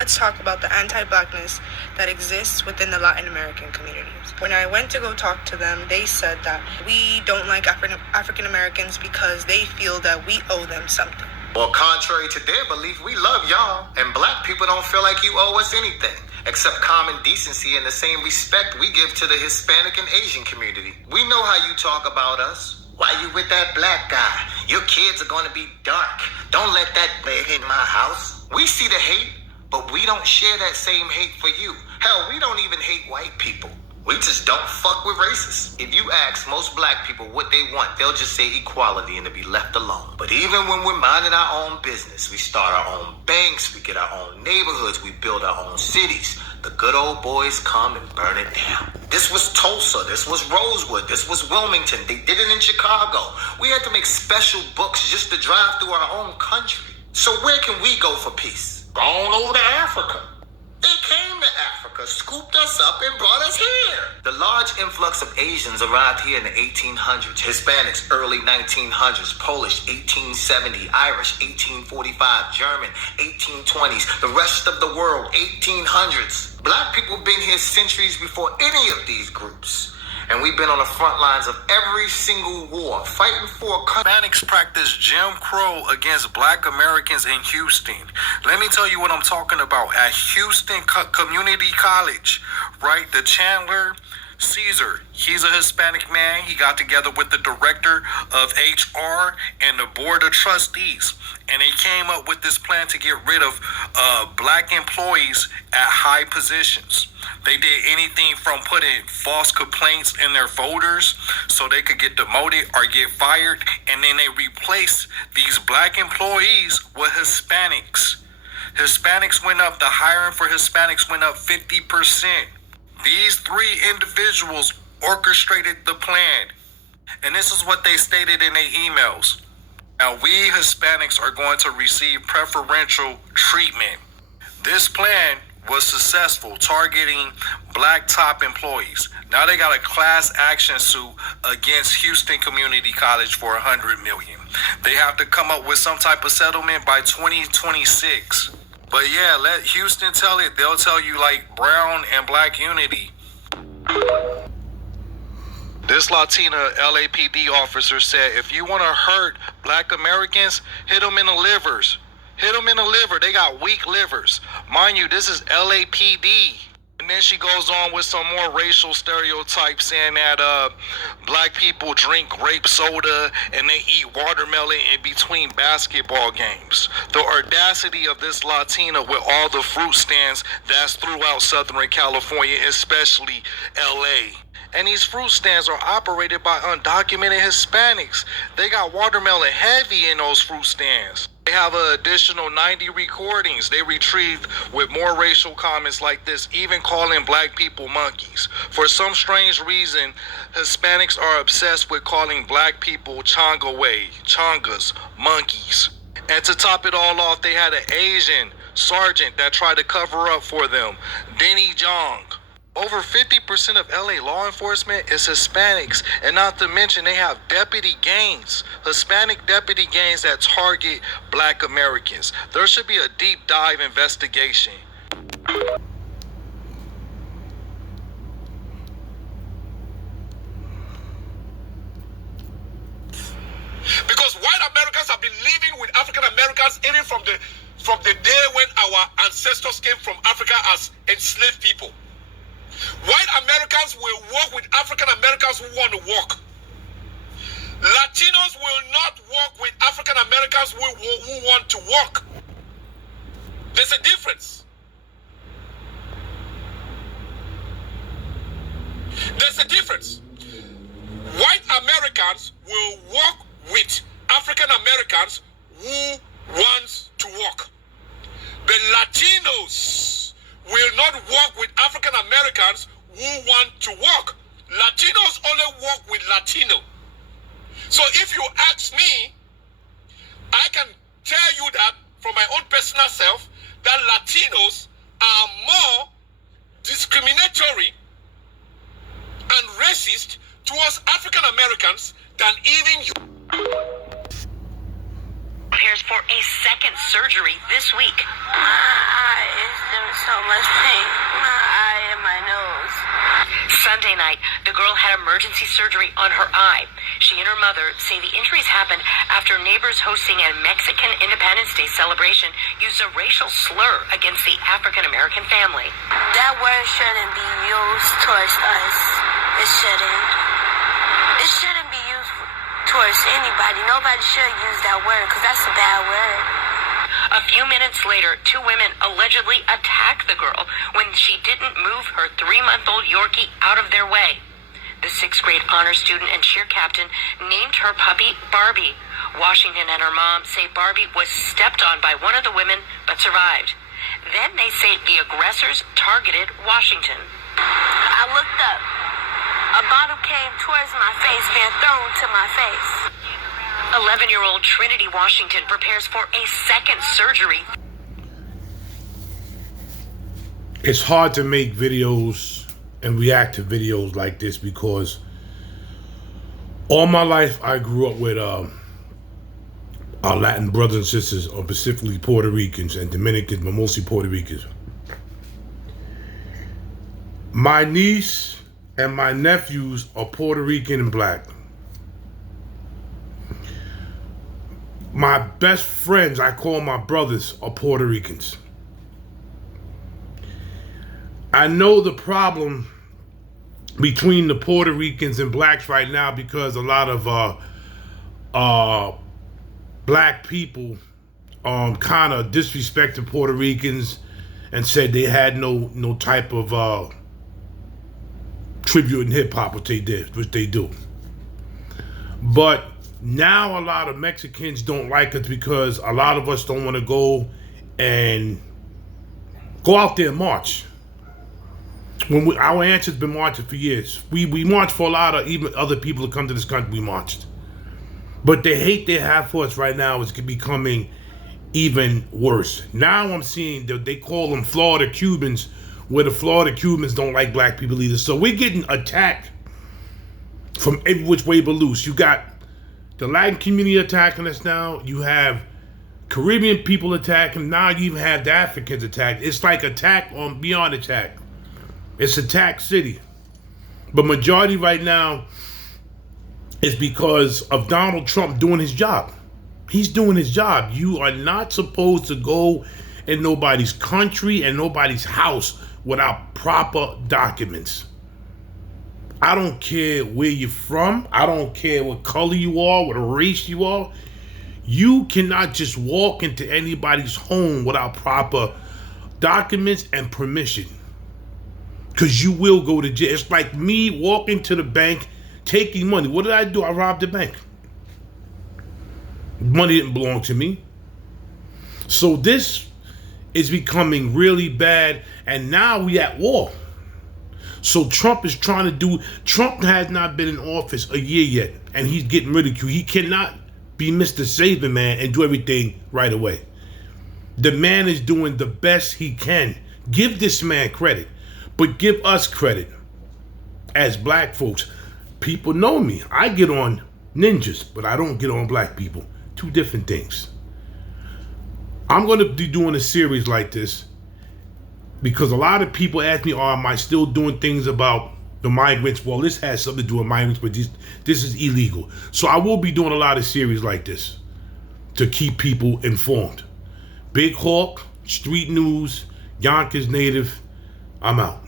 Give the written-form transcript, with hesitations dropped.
Let's talk about the anti-blackness that exists within the Latin American communities. When I went to go talk to them, they said that we don't like African Americans because they feel that we owe them something. Well, contrary to their belief, we love y'all, and black people don't feel like you owe us anything, except common decency and the same respect we give to the Hispanic and Asian community. We know how you talk about us. Why you with that black guy? Your kids are gonna be dark. Don't let that bag in my house. We see the hate, but we don't share that same hate for you. Hell, we don't even hate white people. We just don't fuck with racists. If you ask most black people what they want, they'll just say equality and to be left alone. But even when we're minding our own business, we start our own banks, we get our own neighborhoods, we build our own cities, the good old boys come and burn it down. This was Tulsa, this was Rosewood, this was Wilmington. They did it in Chicago. We had to make special books just to drive through our own country. So where can we go for peace? Go on over to Africa. They came to Africa, scooped us up, and brought us here. The large influx of Asians arrived here in the 1800s, Hispanics early 1900s, Polish 1870, Irish 1845, German 1820s, the rest of the world 1800s. Black people been here centuries before any of these groups. And we've been on the front lines of every single war, fighting for a country. Hispanics practice Jim Crow against black Americans in Houston. Let me tell you what I'm talking about. At Houston Community College, right? The Chandler Caesar, he's a Hispanic man. He got together with the director of HR and the board of trustees, and they came up with this plan to get rid of black employees at high positions. They did anything from putting false complaints in their folders so they could get demoted or get fired, and then they replaced these black employees with Hispanics. Hispanics went up, the hiring for Hispanics went up 50%. These three individuals orchestrated the plan. And this is what they stated in their emails. Now, we Hispanics are going to receive preferential treatment. This plan was successful, targeting black top employees. Now they got a class action suit against Houston Community College for $100 million. They have to come up with some type of settlement by 2026. But yeah, let Houston tell it. They'll tell you like brown and black unity. This Latina LAPD officer said, if you want to hurt black Americans, hit them in the livers. Hit them in the liver. They got weak livers. Mind you, this is LAPD. And then she goes on with some more racial stereotypes saying that black people drink grape soda and they eat watermelon in between basketball games. The audacity of this Latina with all the fruit stands that's throughout Southern California, especially LA. And these fruit stands are operated by undocumented Hispanics. They got watermelon heavy in those fruit stands. They have an additional 90 recordings they retrieved with more racial comments like this, even calling black people monkeys. For some strange reason, Hispanics are obsessed with calling black people chongas, monkeys. And to top it all off, they had an Asian sergeant that tried to cover up for them, Denny Jong. Over 50% of LA law enforcement is Hispanics, and not to mention they have deputy gangs, Hispanic deputy gangs that target black Americans. There should be a deep dive investigation. Because white Americans have been living with African Americans even from the day when our ancestors came from Africa as enslaved people. White Americans will work with African Americans who want to work. Latinos will not work with African Americans who want to work. There's a difference. There's a difference. White Americans will work with African Americans who want to work. But Latinos will not work with African Americans who want to work. Latinos only work with Latino. So if you ask me, I can tell you that from my own personal self, that Latinos are more discriminatory and racist towards African Americans than even you. Prepares for a second surgery this week. so much pain. My eye and my nose. Sunday night, the girl had emergency surgery on her eye. She and her mother say the injuries happened after neighbors hosting a Mexican Independence Day celebration used a racial slur against the African-American family. That word shouldn't be used towards us. It shouldn't. It shouldn't be used towards anybody. Nobody should use that word because that's a bad word. A few minutes later, two women allegedly attacked the girl when she didn't move her 3-month-old Yorkie out of their way. The 6th grade honor student and cheer captain named her puppy Barbie. Washington and her mom say Barbie was stepped on by one of the women but survived. Then they say the aggressors targeted Washington. I looked up. A bottle came towards my face, being thrown to my face. 11-year-old Trinity Washington prepares for a second surgery. It's hard to make videos and react to videos like this because all my life I grew up with our Latin brothers and sisters, or specifically Puerto Ricans and Dominicans, but mostly Puerto Ricans. My niece and my nephews are Puerto Rican and black. My best friends, I call my brothers, are Puerto Ricans. I know the problem between the Puerto Ricans and blacks right now because a lot of black people kind of disrespected Puerto Ricans and said they had no type of tribute in hip hop, which they do. But now a lot of Mexicans don't like us because a lot of us don't want to go out there and march. When our ancestors been marching for years. We marched for a lot of even other people to come to this country. We marched. But the hate they have for us right now is becoming even worse. Now I'm seeing that they call them Florida Cubans, where the Florida Cubans don't like black people either. So we're getting attacked from every which way but loose. You got the Latin community attacking us now. You have Caribbean people attacking. Now you even have the Africans attacked. It's like attack on beyond attack. It's attack city. But majority right now is because of Donald Trump doing his job. He's doing his job. You are not supposed to go in nobody's country and nobody's house without proper documents. I don't care where you're from. I don't care what color you are, what race you are. You cannot just walk into anybody's home without proper documents and permission. Because you will go to jail. It's like me walking to the bank, taking money. What did I do? I robbed the bank. Money didn't belong to me. So this is becoming really bad. And now we at war. So Trump is trying to do, Trump has not been in office a year yet, and he's getting ridiculed. He cannot be Mr. Saving Man and do everything right away. The man is doing the best he can. Give this man credit, but give us credit as black folks. People know me. I get on ninjas, but I don't get on black people. Two different things. I'm going to be doing a series like this because a lot of people ask me, am I still doing things about the migrants? Well, this has something to do with migrants, but this is illegal. So I will be doing a lot of series like this to keep people informed. Big Hawk, Street News, Yonkers Native, I'm out.